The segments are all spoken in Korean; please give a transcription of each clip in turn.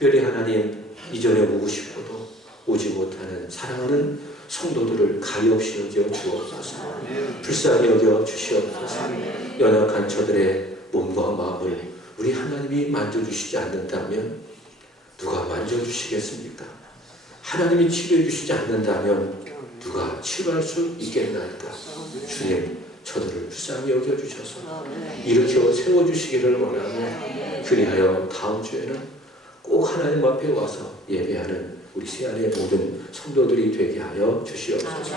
특별히 하나님, 이전에 오고 싶어도 오지 못하는 사랑하는 성도들을 가엾이 여겨 주옵소서. 불쌍히 여겨 주시옵소서. 연약한 저들의 몸과 마음을 우리 하나님이 만져주시지 않는다면 누가 만져주시겠습니까? 하나님이 치료해 주시지 않는다면 누가 치료할 수 있겠나이까? 주님, 저들을 불쌍히 여겨주셔서 일으켜 세워주시기를 원하며, 그리하여 다음 주에는 꼭 하나님 앞에 와서 예배하는 우리 새안의 모든 성도들이 되게 하여 주시옵소서.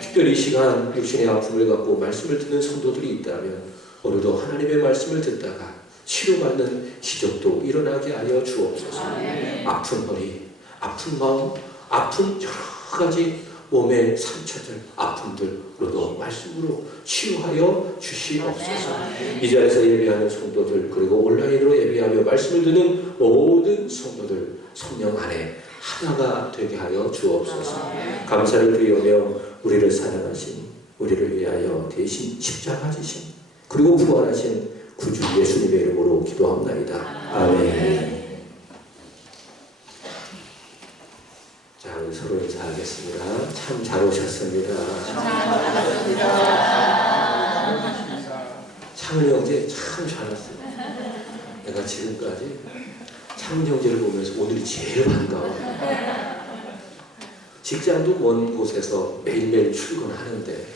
특별히 이 시간 육신의 아픔을 갖고 말씀을 듣는 성도들이 있다면 오늘도 하나님의 말씀을 듣다가 치료받는 기적도 일어나게 하여 주옵소서. 아픈 허리, 아픈 마음, 아픈 여러 가지 몸의 상처들, 아픔들로도 말씀으로 치유하여 주시옵소서. 이 자리에서 예배하는 성도들, 그리고 온라인으로 예배하며 말씀을 듣는 모든 성도들 성령 안에 하나가 되게 하여 주옵소서. 감사를 드리며 우리를 사랑하신, 우리를 위하여 대신 십자가 지신, 그리고 부활하신 구주 예수님의 이름으로 기도합나이다. 아멘. 자, 우리 서로 인사하겠습니다. 참 잘 오셨습니다. 창은 형제 참 잘 왔어요. 내가 지금까지 창은 형제를 보면서 오늘이 제일 반가워. 직장도 먼 곳에서 매일매일 출근하는데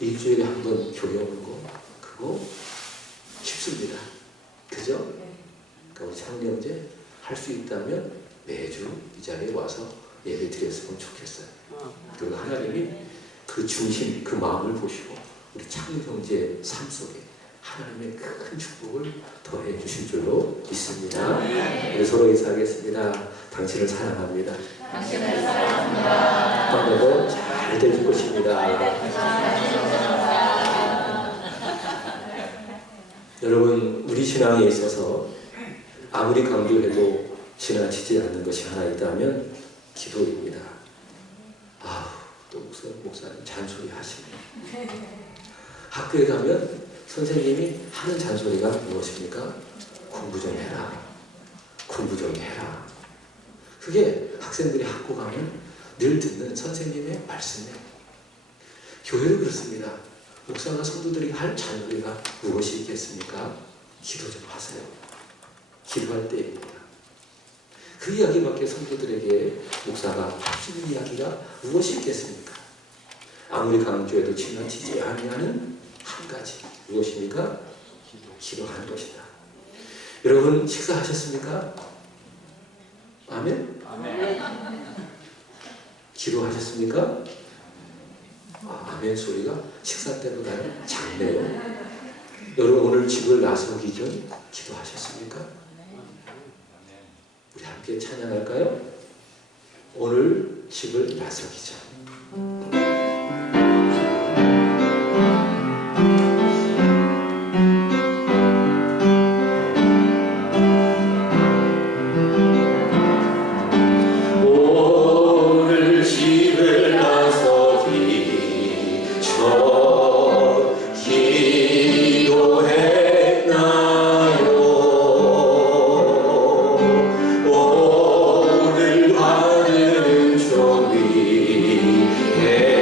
일주일에 한 번 교회 오는 거, 그거 쉽습니다. 그죠? 그러니까 우리 창은 형제 할 수 있다면 매주 이 자리에 와서 예배 드렸으면 좋겠어요. 그리고 하나님이 그 중심, 그 마음을 보시고 우리 창은 형제의 삶 속에 하나님의 큰 축복을 더해 주실 줄로 믿습니다. 우리 서로 인사하겠습니다. 당신을 사랑합니다. 당신을 사랑합니다. 앞으로도 잘 될 것입니다. 여러분, 우리 신앙에 있어서 아무리 강조해도 지나치지 않는 것이 하나 있다면 기도입니다. 또 목사님 잔소리 하시네. 학교에 가면 선생님이 하는 잔소리가 무엇입니까? 공부 좀 해라. 공부 좀 해라. 그게 학생들이 학교 가면 늘 듣는 선생님의 말씀이에요. 교회도 그렇습니다. 목사나 성도들이 할 잔소리가 무엇이 있겠습니까? 기도 좀 하세요. 기도할 때입니다. 그 이야기밖에 성도들에게 목사가 할 수 있는 이야기가 무엇이 있겠습니까? 아무리 강조해도 지나치지 아니하는 한 가지, 무엇입니까? 기도하는 것이다. 여러분, 식사하셨습니까? 아멘? 아멘. 기도하셨습니까? 아멘 소리가 식사 때보다 작네요. 여러분, 오늘 집을 나서기 전 기도하셨습니까? 우리 함께 찬양할까요? 오늘 집을 나서기 전. 오늘 하늘은 좀 위에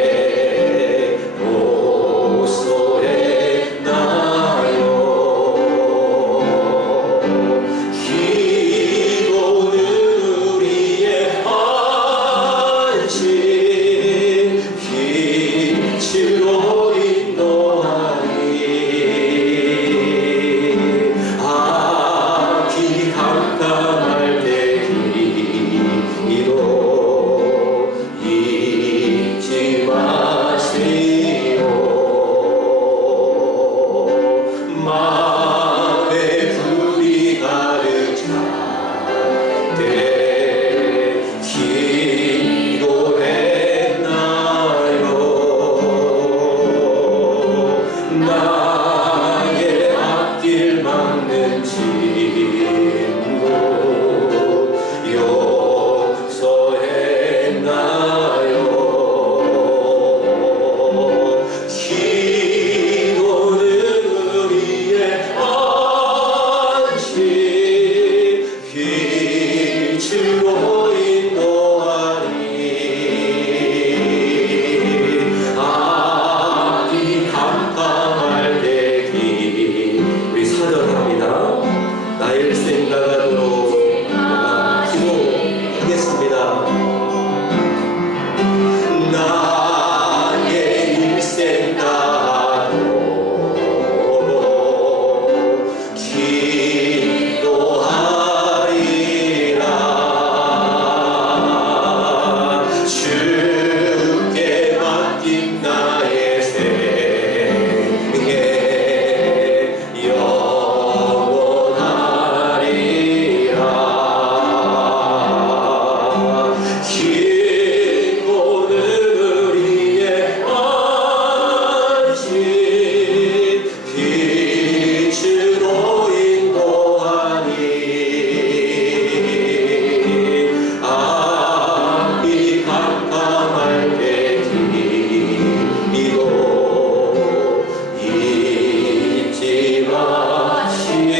빛으로 인도하리. 아비 캄캄할 때기. 우리 사절합니다. 나의 생각하도록 내가 기도하겠습니다. 나의 일생 따도록 기도하리라. 주께 맡긴 나의 생애 영원하리라. 긴 고는 우리의 안식 빛으로 인도하니. 앞이 캄캄할 때기 이도 잊지 마시오.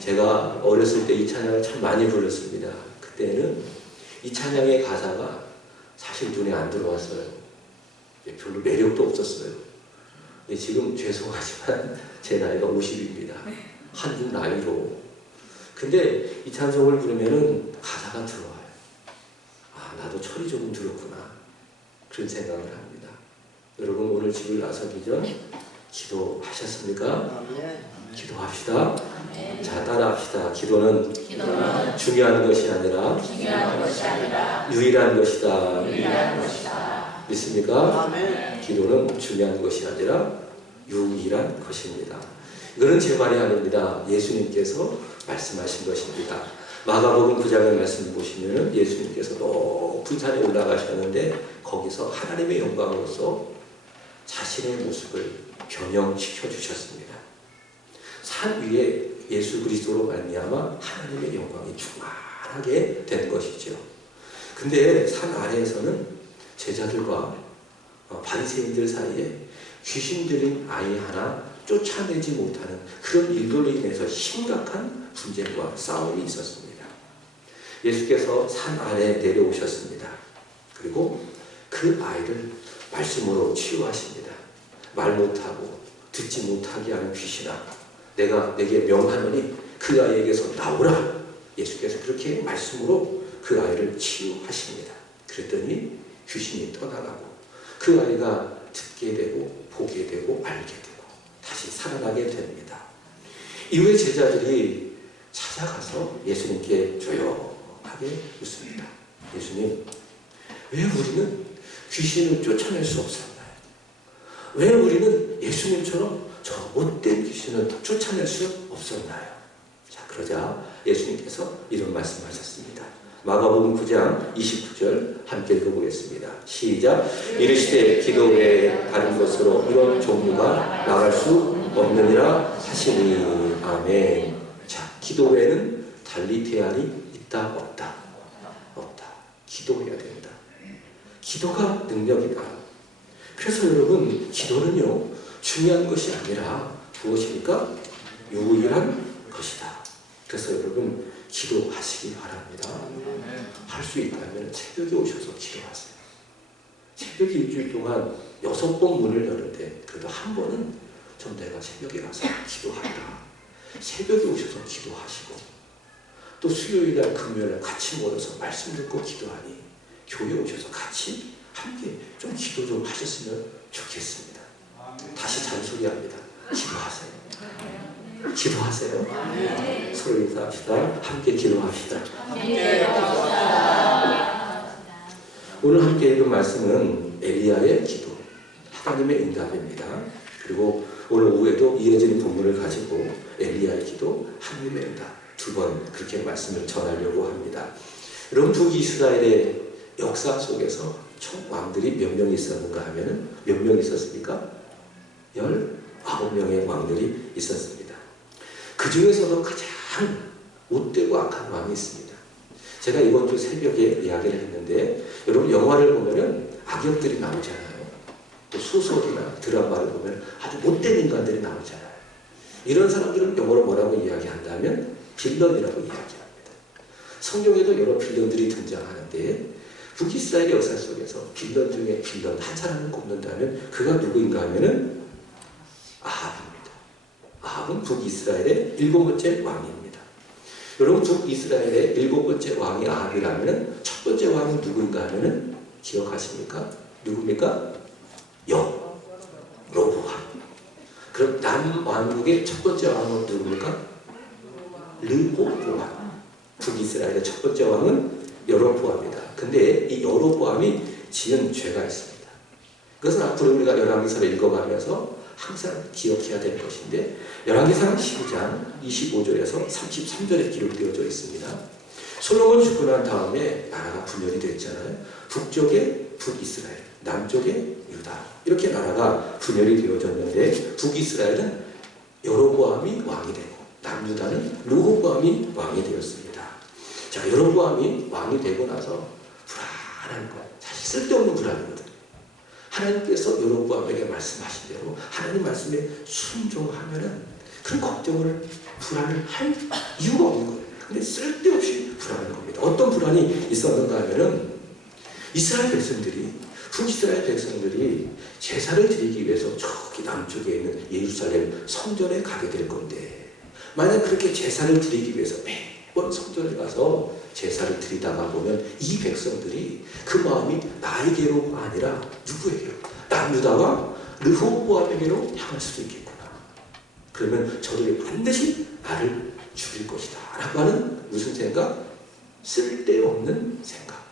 제가 어렸을 때 이 찬양을 참 많이 불렀습니다. 그때는 이 찬양의 가사가 사실 눈에 안 들어왔어요. 별로 매력도 없었어요. 지금 죄송하지만 제 나이가 50입니다. 한국 나이로. 근데 이 찬송을 부르면은 가사가 들어와요. 아, 나도 철이 조금 들었구나. 그런 생각을 합니다. 여러분 오늘 집을 나서기 전 기도하셨습니까? 기도합시다. 자, 따라합시다. 기도는 중요한 것이 아니라 유일한 것이다. 믿습니까? 기도는 중요한 것이 아니라 유일한 것입니다. 이거는 제 말이 아닙니다. 예수님께서 말씀하신 것입니다. 마가복음 9장의 말씀을 보시면 예수님께서 높은 산에 올라가셨는데 거기서 하나님의 영광으로서 자신의 모습을 변형시켜 주셨습니다. 산 위에 예수 그리스도로 말미암아 하나님의 영광이 충만하게 된 것이죠. 근데 산 아래에서는 제자들과 바리새인들 사이에 귀신 들린 아이 하나 쫓아내지 못하는 그런 일들로 인해서 심각한 분쟁과 싸움이 있었습니다. 예수께서 산 아래에 내려오셨습니다. 그리고 그 아이를 말씀으로 치유하십니다. 말 못하고 듣지 못하게 하는 귀신아, 내가 내게 명하노니 그 아이에게서 나오라. 예수께서 그렇게 말씀으로 그 아이를 치유하십니다. 그랬더니 귀신이 떠나가고 그 아이가 듣게 되고 보게 되고 알게 되고 다시 살아나게 됩니다. 이후에 제자들이 찾아가서 예수님께 조용하게 묻습니다. 예수님, 왜 우리는 귀신을 쫓아낼 수 없었나요? 왜 우리는 예수님처럼 저 못된 귀신을 쫓아낼 수 없었나요? 자, 그러자 예수님께서 이런 말씀하셨습니다. 마가복음 9장 29절 함께 읽어보겠습니다. 시작. 이르시되 기도 외에 다른 것으로 이런 종류가 나갈 수 없느니라 하시니. 아멘. 자, 기도 외에는 달리 대안이 있다 없다? 없다. 기도해야 된다. 기도가 능력이다. 그래서 여러분, 기도는요 중요한 것이 아니라 무엇입니까? 유일한 것이다. 그래서 여러분 기도하시기 바랍니다. 할 수 있다면 새벽에 오셔서 기도하세요. 새벽에 일주일 동안 6번 문을 여는데 그래도 한 번은 좀 내가 새벽에 가서 기도한다. 새벽에 오셔서 기도하시고 또 수요일날 금요일날 같이 모여서 말씀 듣고 기도하니 교회 오셔서 같이 함께 좀 기도 좀 하셨으면 좋겠습니다. 다시 잔소리합니다. 기도하세요. 기도하세요. 서로 인사합시다. 함께 기도합시다. 오늘 함께 읽은 말씀은 엘리야의 기도, 하나님의 응답입니다. 그리고 오늘 오후에도 이어지는 본문을 가지고 엘리야의 기도, 하나님의 응답 두 번 그렇게 말씀을 전하려고 합니다. 여러분, 북이스라엘의 역사 속에서 총 왕들이 몇 명이 있었는가 하면은 몇 명이 있었습니까? 19명의 왕들이 있었습니다. 그 중에서도 가장 못되고 악한 왕이 있습니다. 제가 이번 주 새벽에 이야기를 했는데 여러분 영화를 보면은 악역들이 나오잖아요. 또 소설이나 드라마를 보면 아주 못된 인간들이 나오잖아요. 이런 사람들은 영어로 뭐라고 이야기한다면 빌런이라고 이야기합니다. 성경에도 여러 빌런들이 등장하는데 북이스라엘 역사 속에서 빌런 중에 빌런 한 사람을 꼽는다면 그가 누구인가 하면은 아합입니다. 아합은 북이스라엘의 7번째 왕입니다. 여러분 북이스라엘의 7번째 왕이 아합이라면 첫 번째 왕은 누구인가 하면은 기억하십니까? 누굽니까? 여로보암. 그럼 남왕국의 첫 번째 왕은 누굽니까? 르호보암. 북이스라엘의 첫 번째 왕은 여로보암이다. 근데 이 여로보암이 지은 죄가 있습니다. 그것은 앞으로 우리가 열왕기서를 읽어가면서 항상 기억해야 될 것인데 열왕기상 12장 25절에서 33절에 기록되어져 있습니다. 솔로몬 죽고 난 다음에 나라가 분열이 됐잖아요. 북쪽에 북이스라엘, 남쪽에 유다 이렇게 나라가 분열이 되어졌는데 북이스라엘은 여로보암이 왕이 되고 남유다는 르호보암이 왕이 되었습니다. 자, 여로보암이 왕이 되고 나서 불안한 것, 사실 쓸데없는 불안이거든요. 하나님께서 여로보암에게 말씀하신 대로 하나님 말씀에 순종하면은 그런 걱정을 불안을 할 이유가 없는 거예요. 근데 쓸데없이 불안한 겁니다. 어떤 불안이 있었는가 하면은 이스라엘 백성들이 북이스라엘 백성들이 제사를 드리기 위해서 저기 남쪽에 있는 예루살렘 성전에 가게 될 건데 만약 그렇게 제사를 드리기 위해서 매번 성전에 가서 제사를 드리다가 보면 이 백성들이 그 마음이 나에게로가 아니라 누구에게로? 남유다와 르호보암에게로 향할 수도 있겠구나. 그러면 저들이 반드시 나를 죽일 것이다 라고 하는 무슨 생각? 쓸데없는 생각.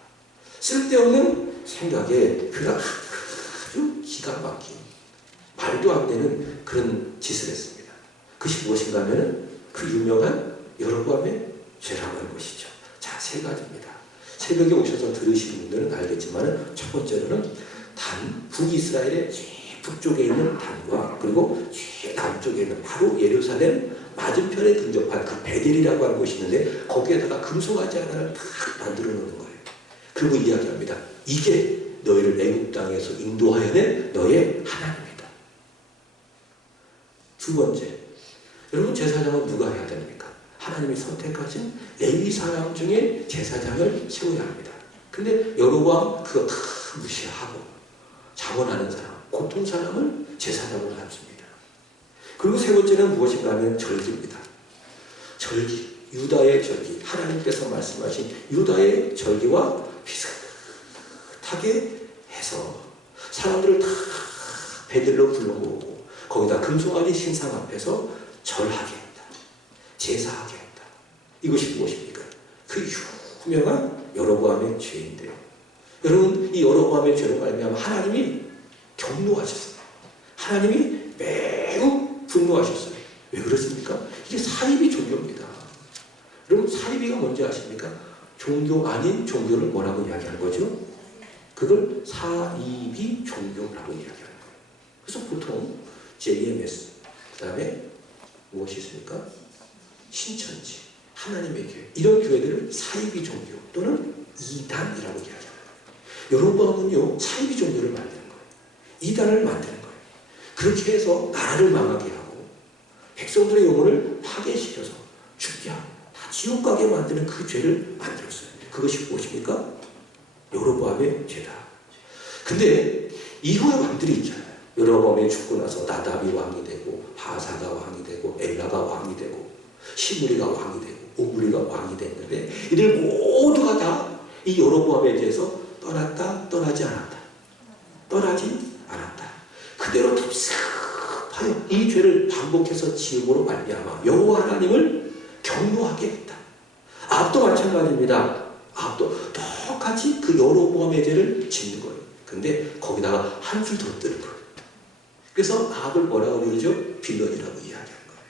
쓸데없는 생각에 그가 아주 기가 막힌 말도 안 되는 그런 짓을 했습니다. 그것이 무엇인가 하면 그 유명한 여로보암의 죄라고 하는 것이죠. 자, 세 가지입니다. 새벽에 오셔서 들으시는 분들은 알겠지만 첫 번째로는 북이스라엘의 제일 북쪽에 있는 단과 그리고 제일 남쪽에 있는 바로 예루살렘 맞은편에 근접한 그 베델이라고 하는 곳이 있는데 거기에다가 금송아지 하나를 탁 만들어 놓는 거예요. 그리고 이야기합니다. 이게 너희를 애굽 땅에서 인도하여 낸 너의 하나님이다. 두 번째, 여러분 제사장은 누가 해야 됩니까? 하나님이 선택하신 레위 사람 중에 제사장을 세워야 합니다. 근데 여로보암 그거 다 무시하고 자원하는 사람, 고통 사람을 제사장으로 삼습니다. 그리고 세 번째는 무엇인가 하면 절기입니다. 절기, 유다의 절기, 하나님께서 말씀하신 유다의 절기와 비슷하게 해서 사람들을 다 베들로 불러모으고 거기다 금송아지 신상 앞에서 절하게 했다. 제사하게 했다. 이것이 무엇입니까? 그 유명한 여로보암의 죄인데요. 여러분 이 여로보암의 죄로 말미암아 하나님이 경노하셨어요. 하나님이 매우 분노하셨어요. 왜 그렇습니까? 이게 사이비 종교입니다. 여러분 사이비가 뭔지 아십니까? 종교 아닌 종교를 뭐라고 이야기하는 거죠? 그걸 사이비 종교라고 이야기하는 거예요. 그래서 보통 JMS 그 다음에 무엇이 있습니까? 신천지, 하나님의 교회 이런 교회들을 사이비 종교 또는 이단이라고 이야기합니다. 여로보암은요 사이비 종교를 만드는 거예요. 이단을 만드는 거예요. 그렇게 해서 나라를 망하게 하고 백성들의 영혼을 파괴시켜서 죽게 하고 다 지옥 가게 만드는 그 죄를 만들었어요. 그것이 무엇입니까? 여로보암의 죄다. 근데 이후의 왕들이 있잖아요. 여로보암이 죽고 나서 나답이 왕이 되고 바사가 왕이 되고 엘라가 왕이 되고 시므리가 왕이 되고 오므리가 왕이 됐는데 이들 모두가 다 이 여로보암에 대해서 떠났다 떠나지 않았다. 떠나지 않았다. 그대로 답습하여 이 죄를 반복해서 지음으로 말미암아 여호와 하나님을 경노하게 했다. 아합도 마찬가지입니다. 아합도 똑같이 그 여로보암의 죄를 짓는 거예요. 근데 거기다가 한 줄 더 뜨는 거예요. 그래서 아합을 뭐라고 부르죠? 빌런이라고 이야기하는 거예요.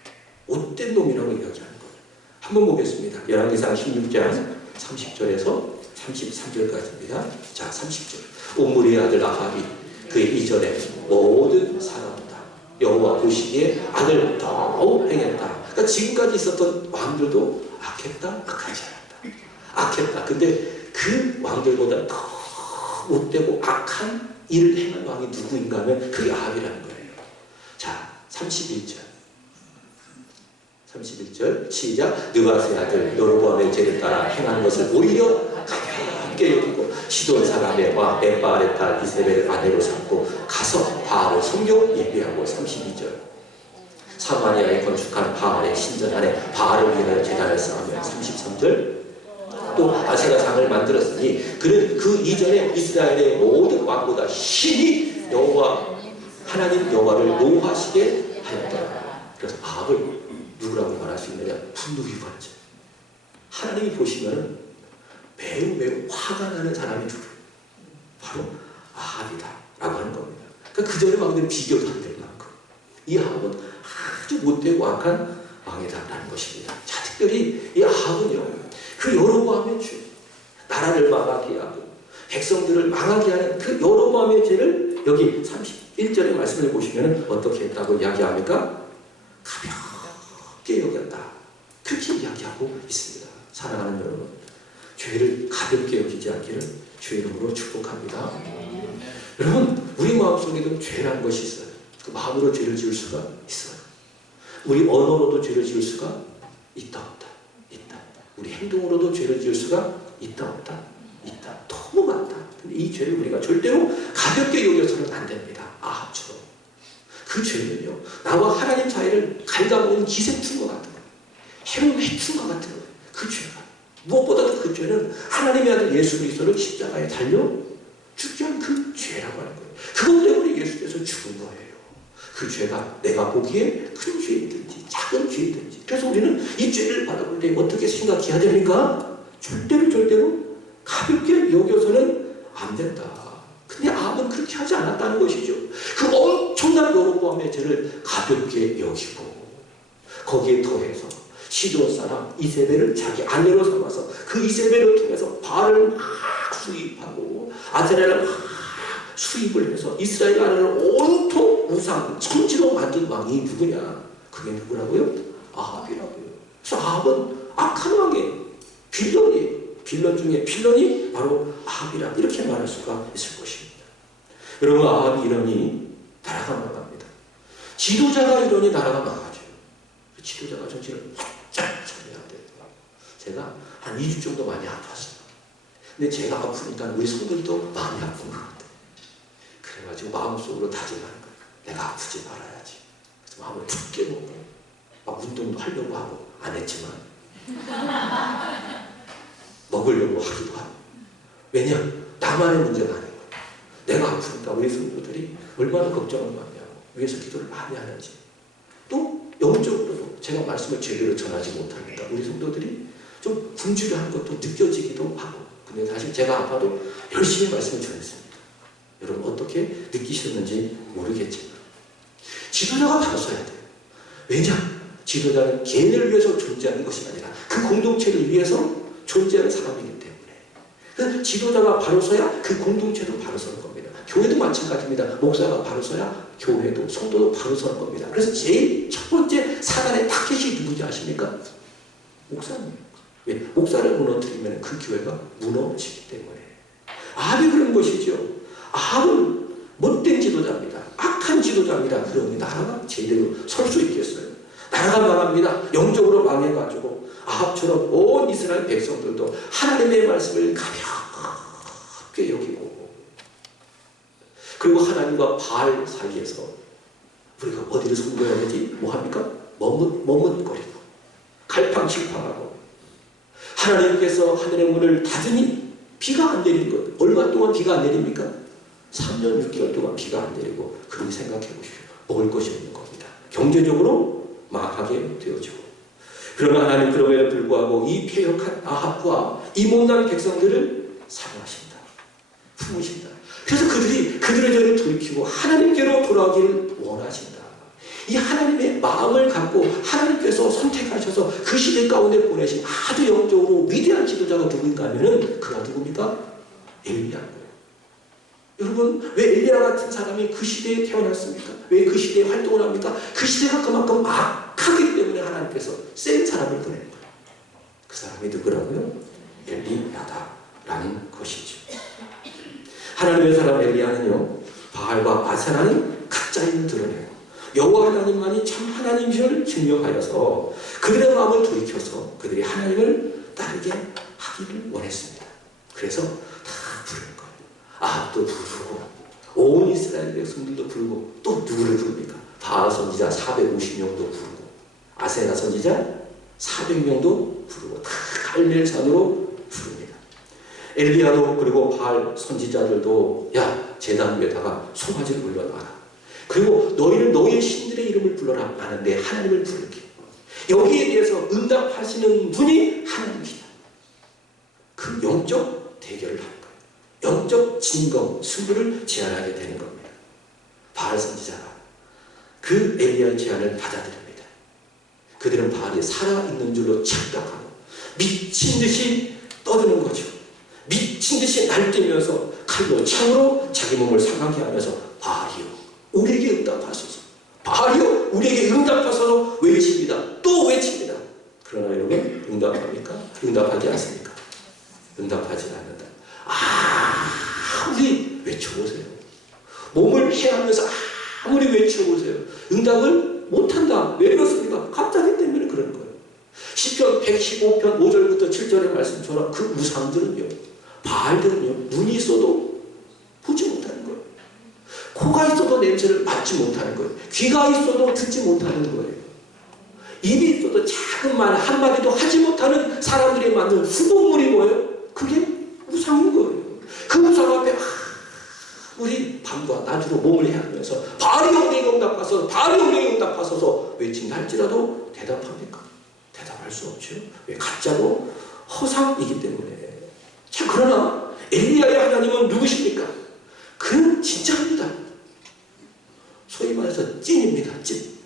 못된 놈이라고 이야기하는 거예요. 한번 보겠습니다. 열왕기상 16장 30절에서 33절까지입니다. 자, 30절. 옴므리의 아들 아합이 그의 이전에 모든 사람다 여호와 보시기에 악을 더욱 행했다. 그러니까 지금까지 있었던 왕들도 악했다, 악하지 않았다. 악했다. 근데 그 왕들보다 더 못되고 악한 일을 행한 왕이 누구인가 하면 그게 아합이라는 거예요. 자, 31절. 31절 시작. 느바스의 아들 여로보암의 죄를 따라 행한 것을 오히려 가볍게 여기고 시돈 사람의 와 벳바알의 딸 이세벨을 아내로 삼고 가서 바알을 섬겨 예배하고 32절 사마리아에 건축한 바알의 신전 안에 바알을 위하여 제단을 쌓으며 33절 또 아세라 상을 만들었으니 그는 그 이전에 이스라엘의 모든 왕보다 신이 여호와 하나님 여호와를 노하시게 하였다. 그래서 아합을 누구라고 말할 수 있느냐? 분노 유발자. 하나님이 보시면 매우 화가 나는 사람이 누구? 바로 아합이다 라고 하는 겁니다. 그러니까 그 전에 왕들은 비교도 안 될 만큼 이 아합은 아주 못되고 악한 왕이다라는 것입니다. 자, 특별히 이 아합은요, 그 여로보암의 죄, 나라를 망하게 하고 백성들을 망하게 하는 그 여로보암의 죄를 여기 31절의 말씀을 보시면 어떻게 했다고 이야기합니까? 가볍게 여겼다. 그렇게 이야기하고 있습니다. 사랑하는 여러분, 죄를 가볍게 여기지 않기를 주의 이름으로 축복합니다. 여러분, 우리 마음속에도 죄라는 것이 있어요. 그 마음으로 죄를 지을 수가 있어요. 우리 언어로도 죄를 지을 수가 있다 없다. 있다. 우리 행동으로도 죄를 지을 수가 있다 없다. 있다. 너무 많다. 근데 이 죄를 우리가 절대로 가볍게 여겨서는 안 됩니다. 아합처럼. 그 죄는요, 나와 하나님 사이를 갉아먹는 기생충과 같은 거예요. 해로운 해충과 같은 거예요. 그 죄가. 무엇보다도 그 죄는 하나님의 아들 예수 그리스도를 십자가에 달려 죽게 한 그 죄라고 하는 거예요. 그것 때문에 예수께서 죽은 거예요. 그 죄가 내가 보기에 큰 죄이든지 작은 죄이든지. 그래서 우리는 이 죄를 바라볼 때 어떻게 생각해야 됩니까? 절대로 가볍게 여겨서는 안 된다. 근데 아합은 그렇게 하지 않았다는 것이죠. 그 엄청난 여로보암의 죄를 가볍게 여기고 거기에 더해서 시돈 사람 이세벨을 자기 아내로 삼아서 그 이세벨을 통해서 바알을 막 수입하고 아세라를 막 수입을 해서 이스라엘 나라를 온통 우상, 천지로 만든 왕이 누구냐? 그게 누구라고요? 아합이라고요. 그래서 아합은 악한 왕의 빌런이에요. 빌런 중에 빌런이 바로 아합이라 이렇게 말할 수가 있을 것입니다. 여러분, 아합이 이러니 나라가 망합니다. 지도자가 이러니 나라가 망하죠. 지도자가 정신을 바짝 차려야 돼요. 제가 한 2주 정도 많이 아팠어요. 근데 제가 아프니까 우리 성도들도 마음이 아픈 것 같아요. 그래가지고 마음속으로 다짐하는 거예요. 내가 아프지 말아야지. 그래서 마음을 툭 깨놓고 막 운동도 하려고 하고 안 했지만 먹으려고 하기도 하고. 왜냐? 나만의 문제가 아닌 거예요. 내가 아프니까 우리 성도들이 얼마나 걱정을 많이 하고 위해서 기도를 많이 하는지. 또 영적으로도 제가 말씀을 제대로 전하지 못하니까 우리 성도들이 좀 굶주려하는 것도 느껴지기도 하고. 근데 사실 제가 아파도 열심히 말씀을 전했습니다. 여러분 어떻게 느끼셨는지 모르겠지만 지도자가 바로 서야 돼요. 왜냐? 지도자는 개인을 위해서 존재하는 것이 아니라 그 공동체를 위해서 존재하는 사람이기 때문에 그래서 지도자가 바로 서야 그 공동체도 바로 서는 겁니다. 교회도 마찬가지입니다. 목사가 바로 서야 교회도 성도도 바로 서는 겁니다. 그래서 제일 첫 번째 사단의 타겟이 누구지 아십니까? 목사님. 왜? 목사를 무너뜨리면 그 교회가 무너지기 때문에. 아합이 그런 것이죠. 아합은 못된 지도자입니다. 악한 지도자입니다. 그러니 나라가 제대로 설 수 있겠어요? 나라가 망합니다. 영적으로 망해가지고 아합처럼 온 이스라엘 백성들도 하나님의 말씀을 가볍게 여기고 그리고 하나님과 바알 사이에서 우리가 어디를 섬겨야 되지? 뭐합니까? 머뭇거리고 갈팡질팡하고 하나님께서 하늘의 문을 닫으니 비가 안 내리는 것. 얼마 동안 비가 안 내립니까? 3년 6개월 동안 비가 안 내리고 그렇게 생각해 보십시오. 먹을 것이 없는 겁니다. 경제적으로 망하게 되어지고 그러나 하나님 그럼에도 불구하고 이 패역한 아합과 이 못난 백성들을 사랑하신다. 품으신다. 그래서 그들의 죄를 돌이키고 하나님께로 돌아오기를 원하신다. 이 하나님의 마음을 갖고 하나님께서 선택하셔서 그 시대 가운데 보내신 아주 영적으로 위대한 지도자가 누군가 하면은 그가 누굽니까? 엘리야고요. 여러분 왜 엘리야 같은 사람이 그 시대에 태어났습니까? 왜 그 시대에 활동을 합니까? 그 시대가 그만큼 악하기 때문에 하나님께서 센 사람을 보낸 거예요. 그 사람이 누구라고요? 엘리야다라는 것이죠. 하나님의 사람 엘리야는요 바알과 아세라는 가짜임을 드러내고 여호와 하나님만이 참 하나님임을 증명하여서 그들의 마음을 돌이켜서 그들이 하나님을 따르게 하기를 원했습니다. 그래서 다 부르는 거예요. 아합도 부르고 온 이스라엘 백성들도 부르고 또 누구를 부릅니까? 바알 선지자 450명도 부르고 아세나 선지자 400명도 부르고 다 갈멜산으로 부릅니다. 엘리야도 그리고 바알 선지자들도 야 제단 위에다가 송아지를 올려놔라. 그리고 너희는 너희의 신들의 이름을 불러라. 나는 내 하나님을 부를게. 여기에 대해서 응답하시는 분이 하나님이시다. 그 영적 대결을 하는 거예요. 영적 진검, 승부를 제안하게 되는 겁니다. 바알 선지자가 그 엘리야의 제안을 받아들입니다. 그들은 바알이 살아있는 줄로 착각하고 미친 듯이 떠드는 거죠. 미친 듯이 날뛰면서 칼로 창으로 자기 몸을 상하게 하면서 바알이요 우리에게 응답하소서. 바알이요 우리에게 응답하소서 외칩니다. 또 외칩니다. 그러나 여러분 응답합니까? 응답하지 않습니까? 응답하지 않는다. 아무리 외쳐보세요. 몸을 해하면서 아무리 외쳐보세요. 응답을 못한다. 왜 그렇습니까? 갑자기 때문에 그런 거예요. 시편 115편 5절부터 7절의 말씀처럼 그 우상들은요, 바알들은요, 눈이 있어도 보지 못하는 거예요. 코가 있어도 냄새를 맡지 못하는 거예요. 귀가 있어도 듣지 못하는 거예요. 입이 있어도 작은 말 한마디도 하지 못하는 사람들이 만든 수곡물이 뭐예요? 그게 우상인 거예요. 그 우상 앞에 우리 밤과 낮으로 몸을 해하면서 바알이 우리에게 응답하소서, 바알이 우리에게 응답하소서 외친다 할지라도 대답합니까? 대답할 수 없죠. 왜? 가짜고 허상이기 때문에. 자, 그러나 엘리야의 하나님은 누구십니까? 그는 진짜입니다. 소위 말해서 찐입니다. 찐.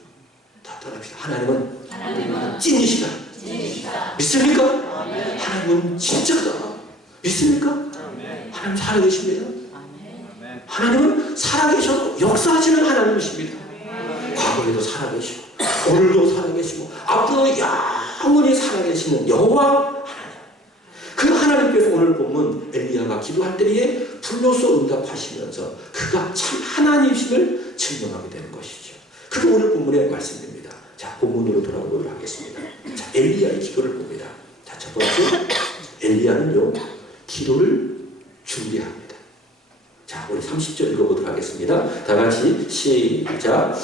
다 따라합시다. 하나님은 찐이시다. 믿습니까? 하나님은 진짜다. 믿습니까? 하나님 살아계십니다. 하나님은 살아계셔도 역사하시는 하나님이십니다. 과거에도 살아계시고 오늘도 살아계시고 앞으로 영원히 살아계시는 여호와 하나님. 그 하나님께서 오늘 보면 엘리야가 기도할 때에 불로써 응답하시면서 그가 참 하나님이심을 증명하게 되는 것이죠. 그게 오늘 본문의 말씀입니다. 자, 본문으로 돌아오도록 하겠습니다. 자, 엘리야의 기도를 봅니다. 자, 첫 번째, 엘리야는요, 기도를 준비합니다. 자, 우리 30절 읽어보도록 하겠습니다. 다 같이 시작.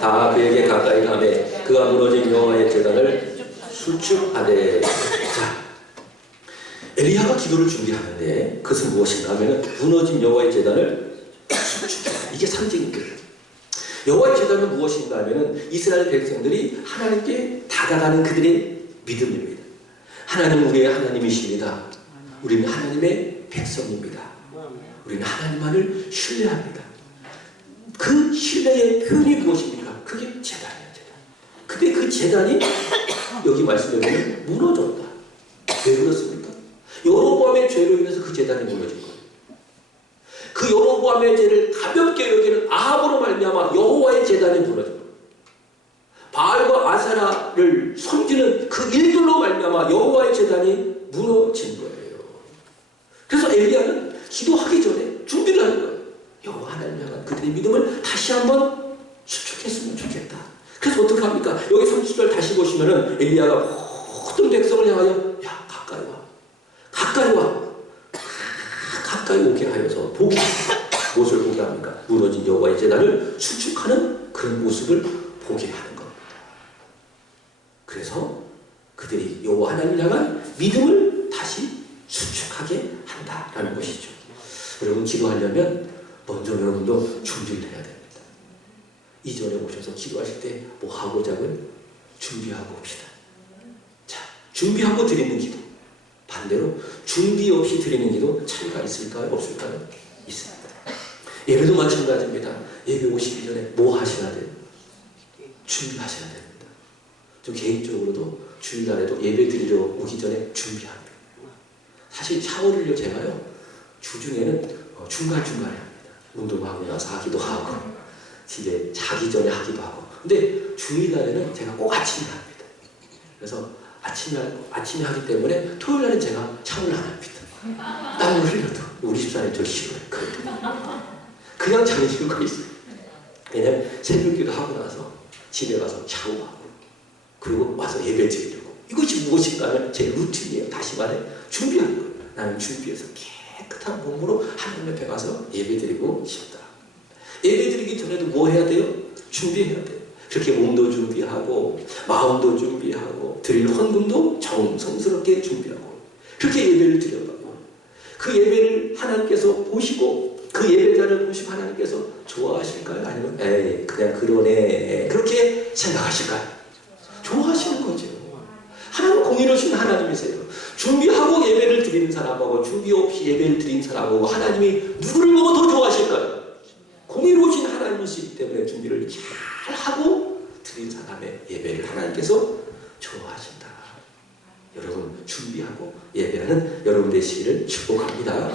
다 그에게 가까이 가매 그가 무너진 여호와의 제단을 수축하되. 자, 엘리야가 기도를 준비하는데 그것은 무엇인가 하면 무너진 여호와의 제단을 수축하다. 이게 상징입니다. 여호와의 제단은 무엇인가 하면 이스라엘 백성들이 하나님께 다가가는 그들의 믿음입니다. 하나님은 우리의 하나님이십니다. 우리는 하나님의 백성입니다. 우리는 하나님만을 신뢰합니다. 그 신뢰의 표현이 무엇입니까? 그게 제단이에요. 제단. 근데 그 제단이 여기 말씀에 보면 무너졌다. 왜 그렇습니까? 여로보암의 죄로 인해서 그 제단이 무너진 거예요. 그 여로보암의 죄를 가볍게 여기는 아합으로 말미암아 여호와의 제단이 무너진 거예요. 바알과 아세라를 섬기는 그 일들로 말미암아 여호와의 제단이 무너진 거예요. 그래서 엘리야는 기도하기 전에 준비를 하는 거예요. 여호와 하나님 향한 그들의 믿음을 다시 한번 수축했으면 좋겠다. 그래서 어떻게 합니까? 여기 30절 다시 보시면은 엘리야가 모든 백성을 향하여 야 가까이 와, 가까이 와, 가까이 오게 하여서 보게. 무엇을 보게 합니까? 무너진 여호와의 제단을 수축하는 그런 모습을 보게 하는 겁니다. 그래서 그들이 여호와 하나님을 향한 믿음을 다시 수축하게 한다라는 것이죠. 여러분 기도하려면 먼저 여러분도 준비를 해야 됩니다. 이전에 오셔서 기도하실 때 뭐 하고자 하면 준비하고 옵시다. 자, 준비하고 드리는 기도. 반대로 준비 없이 드리는 기도 차이가 있을까요? 없을까요? 있습니다. 예배도 마찬가지입니다. 예배 오시기 전에 뭐 하셔야 돼요? 준비하셔야 됩니다. 저 개인적으로도 주일날에도 예배 드리러 오기 전에 준비합니다. 사실 샤워를요 제가요 주중에는 중간중간에 합니다. 운동하고 나서 하기도 하고 집에 자기 전에 하기도 하고. 근데 주일날에는 제가 꼭 아침에 합니다. 그래서 아침에 하기 때문에 토요일날은 제가 샤워를 안 합니다. 땀을 흘려도. 우리 집사람이 저 싫어요. 그냥 잠시고 있어요. 왜냐면 새벽기도 하고 나서 집에 가서 샤워하고 그리고 와서 예배 드리려고. 이것이 무엇인가 하면 제 루틴이에요. 다시 말해 준비하는 거예요. 나는 준비해서 깨끗한 몸으로 하나님 앞에 가서 예배 드리고 싶다. 예배 드리기 전에도 뭐 해야 돼요? 준비해야 돼요. 그렇게 몸도 준비하고 마음도 준비하고 드릴 헌금도 정성스럽게 준비하고 그렇게 예배를 드려가고 그 예배를 하나님께서 보시고 그 예배자를 보시고 하나님께서 좋아하실까요? 아니면 에이 그냥 그러네 그렇게 생각하실까요? 좋아하시는 거죠. 하나님 공의로우신 하나님이세요. 준비하고 예배를 드리는 사람하고 준비 없이 예배를 드리는 사람하고 하나님이 누구를 보고 더 좋아하실까요? 공의로우신 하나님이시기 때문에 준비를 잘 하고 드린 사람의 예배를 하나님께서 좋아하신다. 여러분 준비하고 예배하는 여러분 되시기를 축복합니다.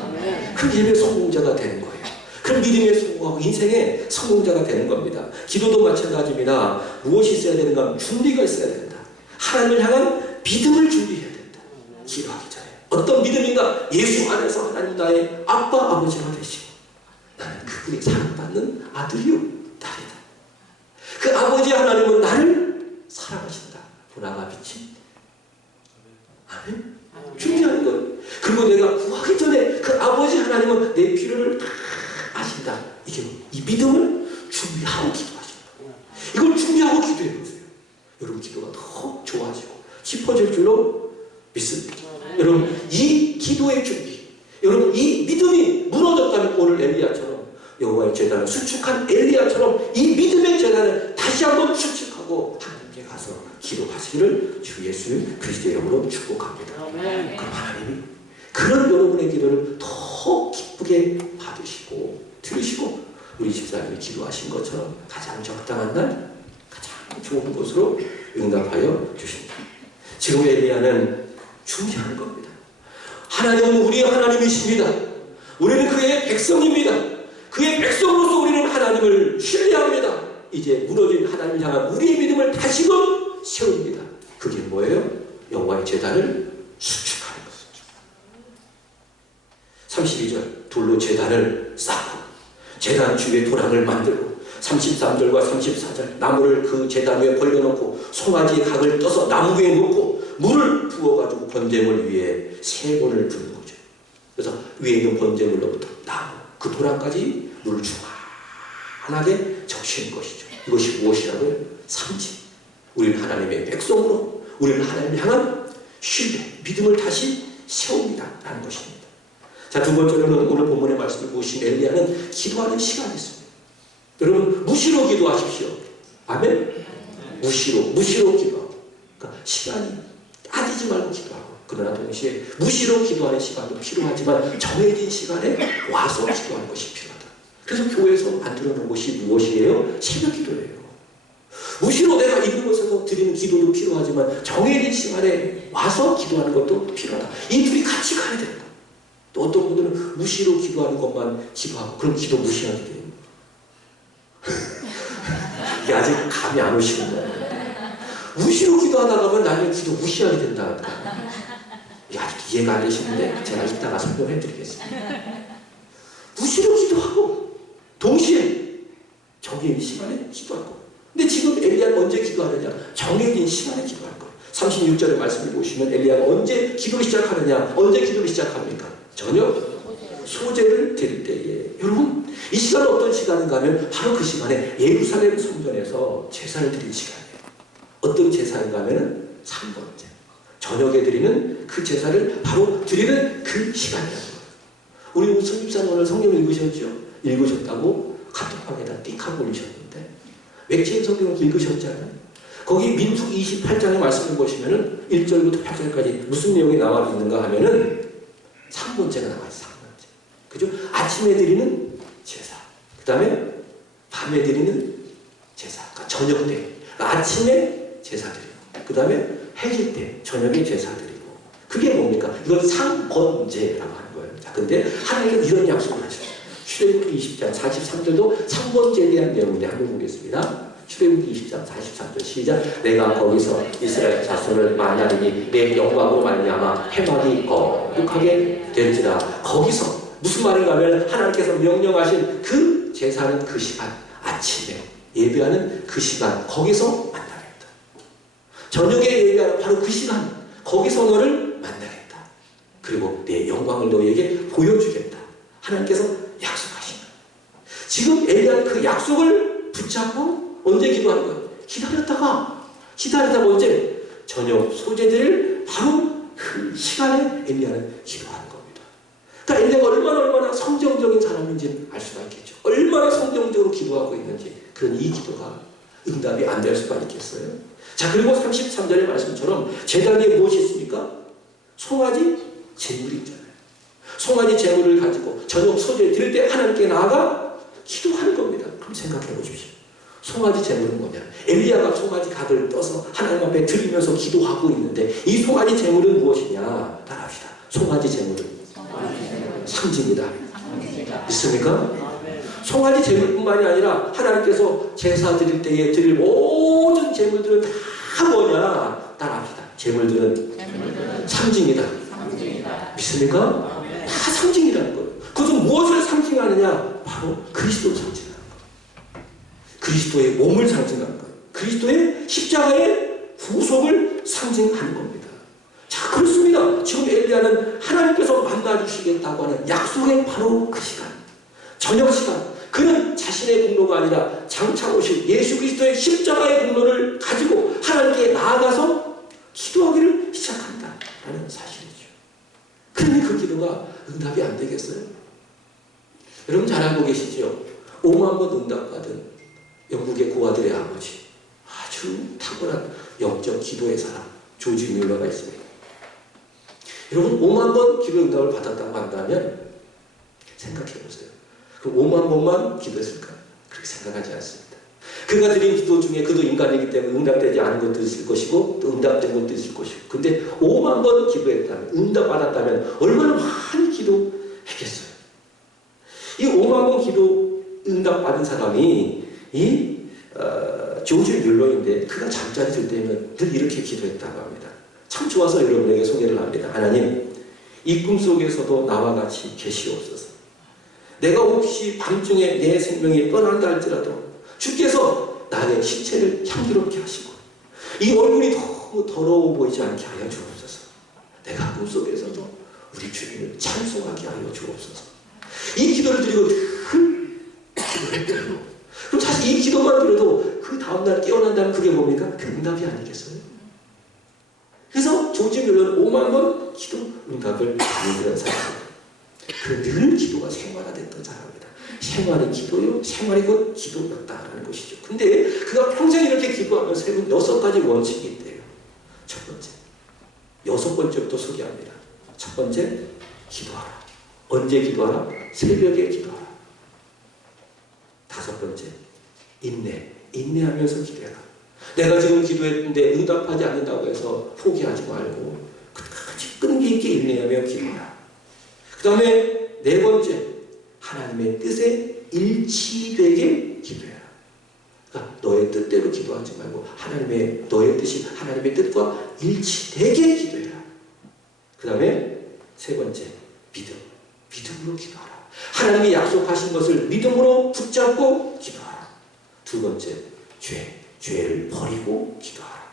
그 예배 성공자가 되는 거예요. 그럼 믿음에 성공하고 인생의 성공자가 되는 겁니다. 기도도 마찬가지입니다. 무엇이 있어야 되는가 하면 준비가 있어야 된다. 하나님을 향한 믿음을 준비해야 된다. 기도하기 전에 어떤 믿음인가? 예수 안에서 하나님 나의 아빠 아버지가 되시고 나는 그분이 사랑받는 아들이요 딸이다. 그 아버지 하나님은 나를 사랑하신다. 보나가 빛이 아멘. 준비하는 거예요. 그리고 내가 구하기 전에 그 아버지 하나님은 내 필요를 다 아신다. 이게 이 믿음을 준비하고 기도하시는 거예요. 이걸 준비하고 기도해 보세요. 여러분 기도가 더 좋아지고 깊어질 줄로 믿습니다. 여러분 이 기도의 준비, 여러분 이 믿음이 무너졌다면 오늘 엘리야처럼 여호와의 제단을 수축한 엘리야처럼 이 믿음의 제단을 다시 한번 수축하고 하나님께 가서 기도하시기를 주 예수 그리스도의 이름으로 축복합니다. 그럼 하나님이 그런 여러분의 기도를 더 기쁘게 받으시고 들으시고 우리 집사님이 기도하신 것처럼 가장 적당한 날 가장 좋은 곳으로 응답하여 주신다. 지금 엘리야는 준비하는 겁니다. 하나님은 우리의 하나님이십니다. 우리는 그의 백성입니다. 그의 백성으로서 우리는 하나님을 신뢰합니다. 이제 무너진 하나님을 향한 우리의 믿음을 다시금 세웁니다. 그게 뭐예요? 여호와의 제단을 수축하는 것이죠. 32절 돌로 제단을 쌓고 제단 주위에 도랑을 만들고 33절과 34절 나무를 그 제단 위에 벌려놓고 송아지의 각을 떠서 나무 위에 놓고 물을 부어가지고 번제물 위에 3번을 붓는 거죠. 그래서 위에 있는 번제물로부터 나무 그 도랑까지 물을 충만하게 적시는 것이죠. 이것이 무엇이라고요? 삼지. 우리는 하나님의 백성으로 우리는 하나님을 향한 신뢰, 믿음을 다시 세웁니다 라는 것입니다. 자, 두 번째로는 오늘 본문의 말씀을 보신 엘리야는 기도하는 시간이 있습니다. 여러분 무시로 기도하십시오. 아멘? 무시로 기도하고 그러니까 시간이 따지지 말고 기도하고 그러나 동시에 무시로 기도하는 시간도 필요하지만 정해진 시간에 와서 기도하는 것이 필요하다. 그래서 교회에서 만들어놓은 것이 무엇이에요? 새벽 기도예요. 무시로 내가 있는 곳에서 드리는 기도도 필요하지만 정해진 시간에 와서 기도하는 것도 필요하다. 이 둘이 같이 가야 된다. 또 어떤 분들은 무시로 기도하는 것만 기도하고 그럼 기도 무시하게 돼요. 이게 아직 감이 안 오시는 거예요. 무시로 기도하다 보면 나중에 기도 무시하게 된다. 이게 아직 이해가 안 되시는데 제가 이따가 설명해 드리겠습니다. 무시로 기도하고 동시에 정해진 시간에 기도하고 근데 지금 엘리야는 언제 기도하느냐? 정해진 시간에 기도할 거예요. 36절의 말씀을 보시면 엘리야가 언제 기도를 시작하느냐? 언제 기도를 시작합니까? 저녁 소제를 드릴 때에 여러분 이 시간은 어떤 시간인가 하면 바로 그 시간에 예루살렘 성전에서 제사를 드리는 시간이에요. 어떤 제사인가 하면 3번째 저녁에 드리는 그 제사를 바로 드리는 그 시간이라는 거예요. 우리 우선 집사님 오늘 성경 읽으셨죠? 읽으셨다고 카톡방에다 띡 하고 올리셨는데 맥체인 성경을 읽으셨잖아요. 거기 민수기 28장의 말씀을 보시면은 1절부터 8절까지 무슨 내용이 나와 있는가 하면은 3번째가 나와 있어요. 3번째. 그죠? 아침에 드리는 제사. 그 다음에 밤에 드리는 제사. 그러니까 저녁 때. 그러니까 아침에 제사 드리고. 그 다음에 해질 때 저녁에 제사 드리고. 그게 뭡니까? 이건 3번제라고 하는 거예요. 자, 근데 하나님은 이런 약속을 하셨어요. 출애굽기 20장 43절도 3번째에 대한 내용인데 한번 보겠습니다. 출애굽기 20장 43절 시작. 내가 거기서 이스라엘 자손을 만나리니 내 영광으로 말미암아 회막이 거룩하게 될지라. 거기서 무슨 말인가 하면 하나님께서 명령하신 그 제사는 그 시간, 아침에 예배하는 그 시간, 거기서 만나겠다. 저녁에 예배하는 바로 그 시간, 거기서 너를 만나겠다. 그리고 내 영광을 너에게 보여주겠다. 하나님께서 약속하신 거예요. 지금 엘리야는 그 약속을 붙잡고 언제 기도하는 거예요? 기다렸다가 언제? 저녁 소재들을 바로 그 시간에 엘리야는 기도하는 겁니다. 그러니까 엘리야가 얼마나 성정적인 사람인지는 알 수가 있겠죠. 얼마나 성정적으로 기도하고 있는지. 그런 이 기도가 응답이 안 될 수가 있겠어요. 자, 그리고 33절의 말씀처럼 제단에 무엇이 있습니까? 송아지 제물이 있잖아요. 송아지 제물을 가지고 저녁 소재 드릴 때 하나님께 나아가 기도하는 겁니다. 그럼 생각해 보십시오. 송아지 제물은 뭐냐? 엘리야가 송아지 각을 떠서 하나님 앞에 드리면서 기도하고 있는데 이 송아지 제물은 무엇이냐? 따라합시다. 송아지 제물은 상징이다. 믿습니까? 송아지 제물뿐만이 아니라 하나님께서 제사 드릴 때에 드릴 모든 제물들은 다 뭐냐? 따라합시다. 제물들은 상징이다. 믿습니까? 다 상징이라는 거예요. 그것은 무엇을 상징하느냐? 바로 그리스도를 상징하는 거예요. 그리스도의 몸을 상징하는 거예요. 그리스도의 십자가의 후속을 상징하는 겁니다. 자, 그렇습니다. 지금 엘리야는 하나님께서 만나주시겠다고 하는 약속의 바로 그 시간, 저녁 시간, 그는 자신의 공로가 아니라 장차 오실 예수 그리스도의 십자가의 공로를 가지고 하나님께 나아가서 기도하기를 시작한다라는 사실이죠. 그런데 그 기도가 응답이 안 되겠어요? 여러분 잘 알고 계시죠? 5만 번 응답받은 영국의 고아들의 아버지, 아주 탁월한 영적 기도의 사람 조지 뮬러가 있습니다. 여러분 5만 번 기도 응답을 받았다고 한다면 생각해 보세요. 그럼 5만 번만 기도했을까요? 그렇게 생각하지 않습니다. 그가 드린 기도 중에 그도 인간이기 때문에 응답되지 않은 것도 있을 것이고 또 응답된 것도 있을 것이고, 근데 5만 번 기도했다면, 응답받았다면 얼마나 많이 기도했겠어요. 이 5만 번 기도 응답받은 사람이 조지 뮬러인데, 그가 잠자리 들 때면 늘 이렇게 기도했다고 합니다. 참 좋아서 여러분에게 소개를 합니다. 하나님, 이 꿈속에서도 나와 같이 계시옵소서. 내가 혹시 밤중에 내 생명이 떠난다 할지라도 주께서 나의 시체를 향기롭게 하시고 이 얼굴이 너무 더러워 보이지 않게 하여 주옵소서. 내가 꿈속에서도 우리 주님을 찬송하게 하여 주옵소서. 이 기도를 드리고 기도했대요. 그럼 사실 이 기도만 드려도 그 다음날 깨어난다면 그게 뭡니까? 그 응답이 아니겠어요? 그래서 조지 뮬러는 5만 번 기도 응답을 받는 사람입니다. 그 늘 기도가 생활화됐던 사람입니다. 생활이 기도요, 생활이 곧 기도였다라는 것이죠. 근데 그가 평생 이렇게 기도하면서 해본 6가지 원칙이 있대요. 첫 번째, 6번째부터 소개합니다. 첫 번째, 기도하라. 언제 기도하라? 새벽에 기도하라. 5번째, 인내하면서 기도해라. 내가 지금 기도했는데 응답하지 않는다고 해서 포기하지 말고 끝까지 끈기 있게 인내하며 기도하라. 그 다음에 4번째, 하나님의 뜻에 일치되게 기도해라. 그러니까 너의 뜻대로 기도하지 말고 너의 뜻이 하나님의 뜻과 일치되게 기도해라. 그 다음에 3번째, 믿음으로 기도하라. 하나님이 약속하신 것을 믿음으로 붙잡고 기도하라. 2번째, 죄를 버리고 기도하라.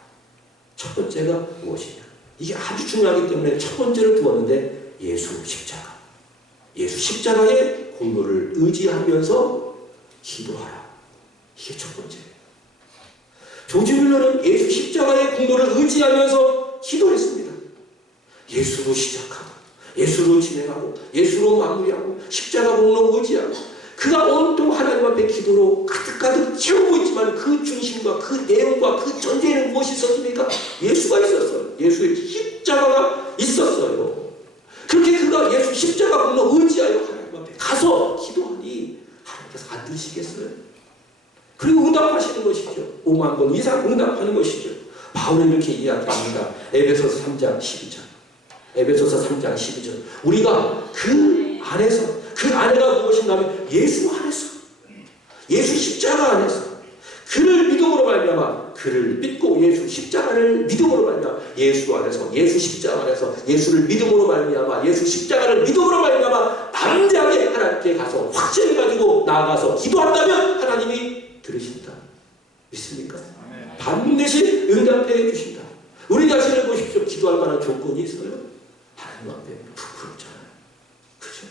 첫 번째가 무엇이냐? 이게 아주 중요하기 때문에 첫 번째를 두었는데 예수 십자가의 공로를 의지하면서 기도하라. 이게 첫 번째예요. 조지 뮬러는 예수 십자가의 공로를 의지하면서 기도했습니다. 예수로 시작하고 예수로 진행하고 예수로 마무리하고 십자가 공로 의지하고 그가 온통 하나님 앞에 기도로 가득가득 채우고 있지만 그 중심과 그 내용과 그 전제에는 무엇이 있었습니까? 예수가 있었어요. 예수의 십자가가 있었어요. 그렇게 그가 예수 십자가 공로 의지하여 하나님 앞에 가서 기도하니 하나님께서 안 들으시겠어요? 그리고 응답하시는 것이죠. 5만 번 이상 응답하는 것이죠. 바울은 이렇게 이야기합니다. 에베소서 3장 12절. 우리가 그 안에서, 그 안에가 무엇인가 하면 예수 안에서, 예수 십자가 안에서 그를 믿음으로 말미암아, 그를 믿고 예수 십자가를 믿음으로 말미암아, 예수 안에서, 예수 십자가 안에서 예수를 믿음으로 말미암아, 예수 십자가를 믿음으로 말미암아 담대하게 하나님께 가서 확신을 가지고 나아가서 기도한다면 하나님이 들으신다. 믿습니까? 반드시 응답해 주신다. 우리 자신을 보십시오. 기도할 만한 조건이 있어요? 하나님 앞에 부끄럽잖아요. 그죠?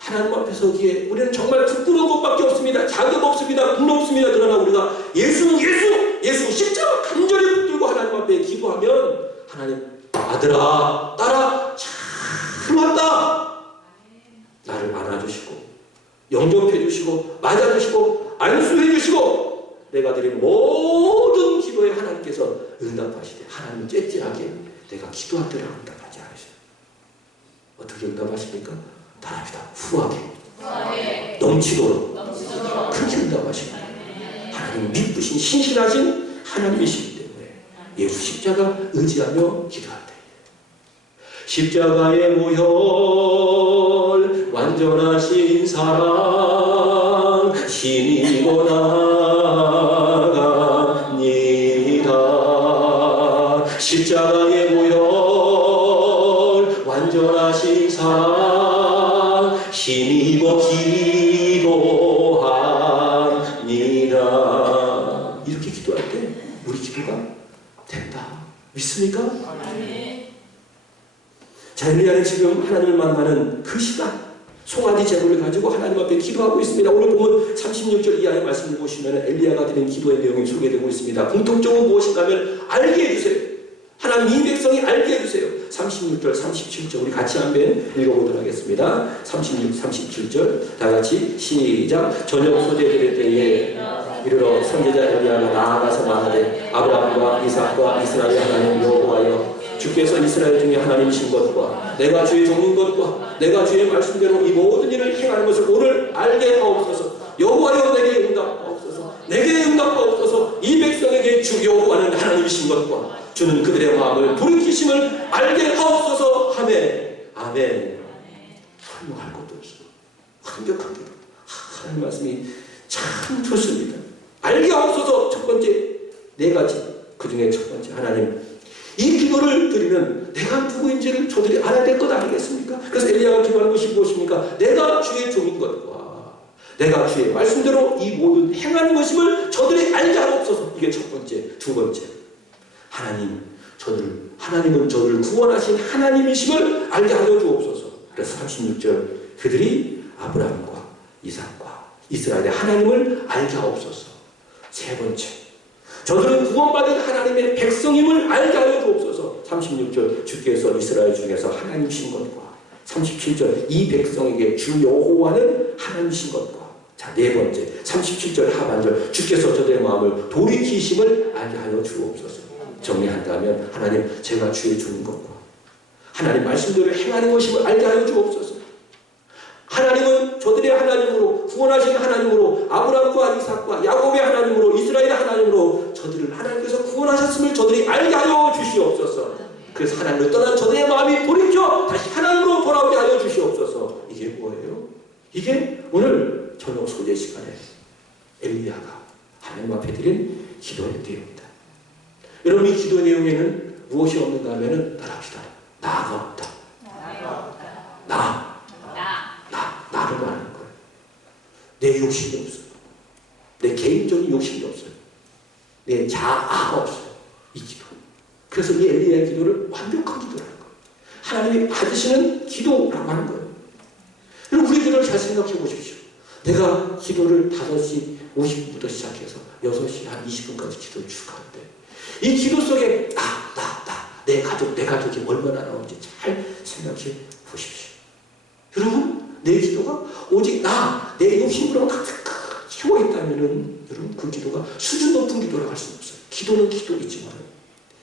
하나님 앞에 서기에 우리는 정말 부끄러운 것밖에 없습니다. 자격 없습니다. 부끄럽습니다. 그러나 우리가 예수 십자가 간절히 붙들고 하나님 앞에 기도하면 하나님, 아들아, 딸아, 잘 왔다. 나를 안아주시고 영접해 주시고 맞아주시고 안수해 주시고 내가 드린 모든 기도에 하나님께서 응답하시되 하나님은 째찔하게 내가 기도한 대로 응답하지 않으셔요. 어떻게 응답하십니까? 따라합시다. 후하게 넘치도록 그렇게 응답하십니다. 하나님은 미쁘신 신실하신 하나님이시기 때문에 예수 십자가 의지하며 기도할 때 십자가의 모혈 완전하신 사랑 힘입어 나갑니다. 십자가의 모혈 완전하신 사랑 힘입어 기도합니다. 이렇게 기도할 때 우리 기도가 된다. 믿습니까? 자, 엘리야는 지금 하나님을 만나는 그 시간 송아지 제물을 가지고 하나님 앞에 기도하고 있습니다. 오늘 보면 36절 이하의 말씀을 보시면 엘리야가 드린 기도의 내용이 소개되고 있습니다. 공통점은 무엇인가 하면 알게 해주세요. 하나님 이 백성이 알게 해주세요. 36절 37절 우리 같이 한번 읽어보도록 하겠습니다. 36, 37절 다같이 시작. 저녁 소재될 때에 이르러 선지자 엘리야가 나아가서 말하되 아브라함과 이삭과 이스라엘 하나님 여호와여 주께서 이스라엘 중에 하나님이신 것과 내가 주의 종인 것과 내가 주의 말씀대로 이 모든 일을 행하는 것을 오늘 알게 하옵소서. 여호와여 내게 응답하옵소서. 내게 응답하옵소서. 이 백성에게 주 여호와는 하나님이신 것과 주는 그들의 마음을 돌이키심을 알게 하옵소서. 아멘. 아멘. 설명할 것도 없어. 완벽한 기도. 하나님 말씀이 참 좋습니다. 알게 하옵소서. 첫 번째 네 가지. 그 중에 첫 번째 하나님 이 기도를 드리면 내가 누구인지를 저들이 알아야 될 것 아니겠습니까? 그래서 엘리야가 기도하는 것이 무엇입니까? 내가 주의 종인 것과 내가 주의 말씀대로 이 모든 행하는 것임을 저들이 알게 하옵소서. 이게 첫 번째. 두 번째 하나님은 저들을 구원하신 하나님이심을 알게 하여 주옵소서. 그래서 36절 그들이 아브라함과 이삭과 이스라엘의 하나님을 알게 하옵소서. 세 번째 저들은 구원받은 하나님의 백성임을 알게 하여 주옵소서. 36절 주께서 이스라엘 중에서 하나님이신 것과 37절 이 백성에게 주 여호와는 하나님이신 것과 자, 네 번째 37절 하반절 주께서 저들의 마음을 돌이키심을 알게 하여 주옵소서. 정리한다면 하나님 제가 주의 종인 것과 하나님 말씀대로 행하는 것임을 알게 하여 주옵소서. 하나님은 저들의 하나님으로 구원하신 하나님으로 아브라함과 이삭과 야곱의 하나님으로 이스라엘의 하나님으로 저들을 하나님께서 구원하셨음을 저들이 알게 하여 주시옵소서. 그래서 하나님을 떠난 저들의 마음이 돌이켜 다시 하나님으로 돌아오게 하여 주시옵소서. 이게 뭐예요? 이게 오늘 저녁 소재 시간에 엘리야가 하나님 앞에 드린 기도의 내용입니다. 여러분 이 기도 내용에는 무엇이 없는가 하면은 따라합시다. 나가 없다. 나를 말하는 거예요. 내 욕심이 없어요. 내 개인적인 욕심이 없어요. 내 자아가 없어요. 이 기도. 그래서 이 엘리야의 기도를 완벽한 기도라는 거예요. 하나님이 받으시는 기도라고 하는 거예요. 여러분 우리 기도를 잘 생각해 보십시오. 내가 기도를 5시 50분부터 시작해서 6시 한 20분까지 기도를 쭉 하는데 이 기도 속에 내 가족이 얼마나 나오는지 잘 생각해 보십시오. 여러분 내 기도가 오직 내 욕심으로 가득 채워 있다면은 여러분 그 기도가 수준 높은 기도라고 할 수는 없어요. 기도는 기도이지만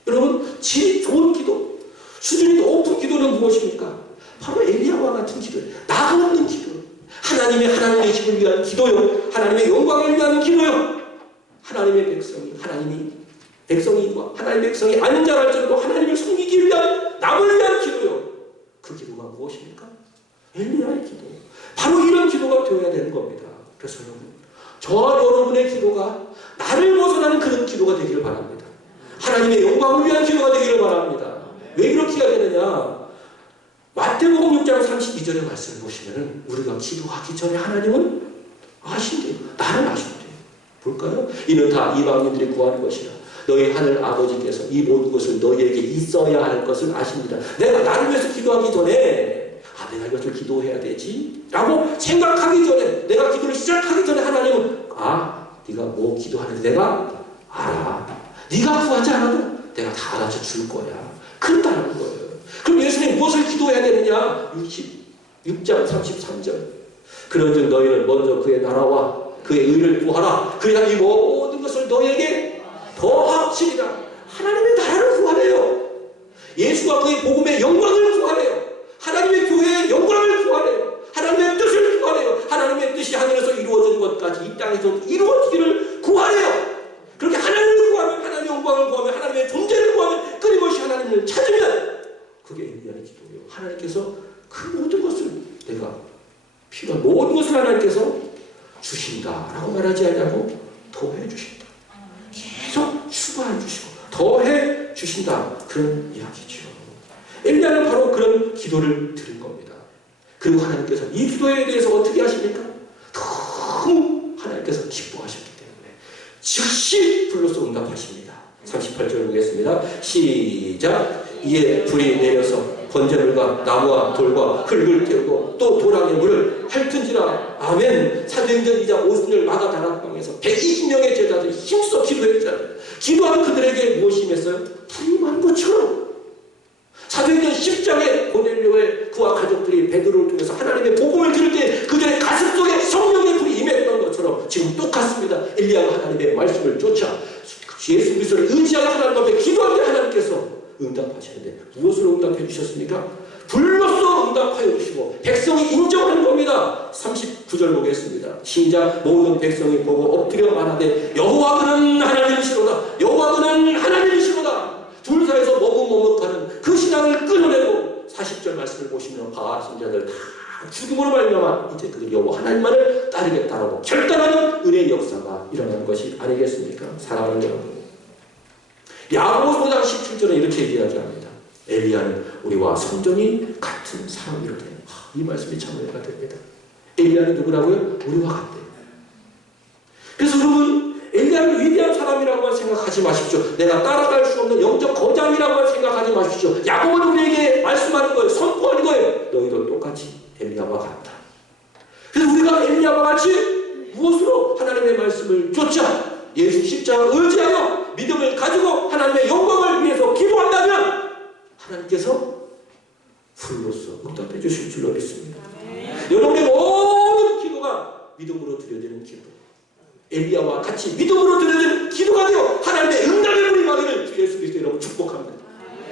여러분 질 좋은 기도, 수준이 높은 기도는 무엇입니까? 바로 엘리야와 같은 기도예요. 나가 없는 기도. 하나님의 집을 위한 기도요. 하나님의 영광을 위한 기도요. 하나님의 백성이 아는 자랄지라도 하나님을 섬기기 위한 남을 위한 기도요. 그 기도가 무엇입니까? 엘리야의 기도. 바로 이런 기도가 되어야 되는 겁니다. 그래서 여러분, 저와 여러분의 기도가 나를 벗어나는 그런 기도가 되기를 바랍니다. 하나님의 영광을 위한 기도가 되기를 바랍니다. 왜 이렇게 해야 되느냐? 마태복음 6장 32절의 말씀을 보시면은 우리가 기도하기 전에 하나님은 아신대요. 나를 아신대요. 볼까요? 이는 다 이방인들이 구하는 것이라. 너희 하늘 아버지께서 이 모든 것을 너희에게 있어야 할 것을 아십니다. 내가 나를 위해서 기도하기 전에 내가 이것을 기도해야 되지 라고 생각하기 전에, 내가 기도를 시작하기 전에 하나님은 네가 뭐 기도하는지 내가 알아. 네가 구하지 않아도 내가 다 알아서 줄 거야. 그렇다는 거예요. 그럼 예수님이 무엇을 기도해야 되느냐? 6장 33절. 그런즉 너희는 먼저 그의 나라와 그의 의를 구하라. 그래야 이 모든 것을 너희에게 더하시리라. 하나님의 나라를 구하래요. 예수와 그의 복음의 영광을 구하래요. 하나님의 교회의 영광을 구하래요. 하나님의 뜻을 구하래요. 하나님의 뜻이 하늘에서 이루어진 것까지 이 땅에서 이루어지기를 구하래요. 그렇게 하나님을 구하면, 하나님의 영광을 구하면, 하나님의 존재를 구하면, 끊임없이 하나님을 찾으면 그게 엘리야의 기도예요. 하나님께서 그 모든 것을, 내가 필요한 모든 것을 하나님께서 주신다라고 말하지 않냐고, 더해 주신다. 계속 추가해 주시고 더해 주신다. 그런 이야기죠. 엘리야는 바로 그런 기도를 드린 겁니다. 그리고 하나님께서 이 기도에 대해서 어떻게 하십니까? 너무 하나님께서 기뻐하셨기 때문에 즉시 불러서 응답하십니다. 38절 보겠습니다. 시작. 이에 불이 내려서 번제물과 나무와 돌과 흙을 태우고 또 도랑의 물을 핥은지라. 아멘. 사도행전 2장 50절 마가 다락방에서 120명의 제자들이 힘써 기도했잖아요. 기도하는 그들에게 무엇이 임했어요? 불이 임한 것처럼. 사도행전 10장에 고넬료의 그와 가족들이 베드로를 통해서 하나님의 복음을 들을 때 그들의 가슴 속에 성령의 불이 임했던 것처럼 지금 똑같습니다. 엘리야가 하나님의 말씀을 쫓아 예수 그리스도를 의지하여 하나님 앞에 기도할 때 하나님께서 응답하시는데 무엇으로 응답해 주셨습니까? 불로써 응답하여 주시고 백성이 인정하는 겁니다. 39절 보겠습니다. 시작. 모든 백성이 보고 엎드려 말하되 여호와 그는 하나님이시로다. 여호와 그는 하나님이시로다. 둘 사이에서 머뭇머뭇하는 그 신앙을 끊어내고 40절 말씀을 보시면 바알 신자들 다 죽음으로 말미암아 이제 그들 여호와 하나님만을 따르겠다라고 결단하는 은혜의 역사가 일어나는 것이 아니겠습니까? 사랑하는 여러분, 야고보서 5장 17절에 이렇게 이야기합니다. 엘리야는 우리와 성전이 같은 사람이로되. 이 말씀이 참 은혜가 됩니다. 엘리야는 누구라고요? 우리와 같대요. 그래서 여러분, 엘리야는 위대한 사람이라고만 생각하지 마십시오. 내가 따라갈 수 없는 영적 거장이라고만 생각하지 마십시오. 야고보는 우리에게 말씀하는 거예요. 선포하는 거예요. 너희도 똑같이 엘리야와 같다. 그래서 우리가 엘리야와 같이 무엇으로 하나님의 말씀을 쫓아 예수 십자가를 의지하여 믿음을 가지고 하나님의 영광을 위해서 기도한다면 하나님께서 불로써 응답해 주실 줄로 믿습니다. 여러분의 모든 기도가 믿음으로 드려지는 기도, 엘리야와 같이 믿음으로 드려지는 기도가 되어 하나님의 응답의 불이 임하기를 주 예수 그리스도 여러분 축복합니다.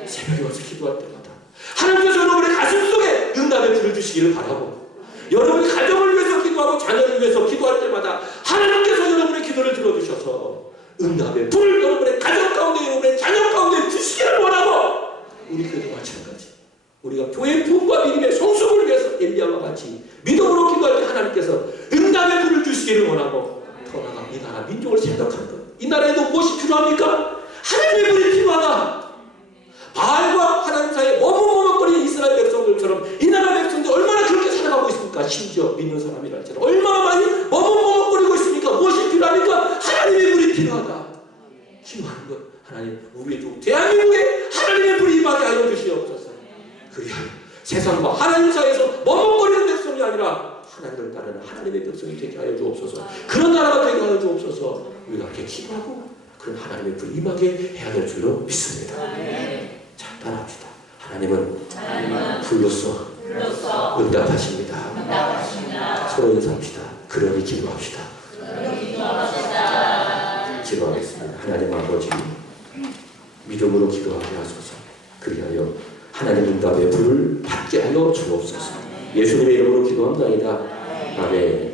새벽에 와서 기도할 때마다 하나님께서 여러분의 가슴 속에 응답의 불을 주시기를 바라고, 여러분의 가정을 위해서 기도하고 자녀를 위해서 기도할 때마다 하나님께서 여러분의 기도를 들어주셔서 응답의 불을 여러분의 가정 가운데, 여러분의 자녀 가운데 주시기를 원하고, 우리 교회도 마찬가지. 우리가 교회의 부흥과 믿음의 성숙을 위해서 엘리야와 같이 믿음으로 기도할 때 하나님께서 응답의 불을 주시기를 원하고, 더 나아가 이 나라 민족을 생각하는 것, 이 나라에도 무엇이 필요합니까? 하나님의 불이 필요하다. 바알과 하나님 사이에 머뭇머뭇거리는 이스라엘 백성들처럼 이 나라 백성들 얼마나 그렇게 살아가고 있습니까? 심지어 믿는 사람이랄지라도 얼마나 많이 머뭇머뭇거리고 있습니까? 무엇이 필요합니까? 하나님의 불이 필요하다. 기도하는 것. 하나님, 우리의 종 대한민국에 하나님의 불이 임하게 하여 주시옵소서. 그리하여 세상과 하나님 사이에서 머뭇거리는 백성이 아니라 하나님을 따르는 하나님의 백성이 되게 하여 주옵소서. 그런 나라가 되게 하여 주옵소서. 우리가 이렇게 기도하고 그런 하나님의 불이 임하게 해야 될 줄로 믿습니다. 자, 따라합시다. 하나님은 불로써 응답하십니다. 서로 인사합시다. 그러니 기도합시다. 기도하겠습니다. 하나님 아버지, 믿음으로 기도하게 하소서. 그리하여 하나님 응답의 불을 받게 하여 주옵소서. 예수님의 이름으로 기도합나이다. 아멘.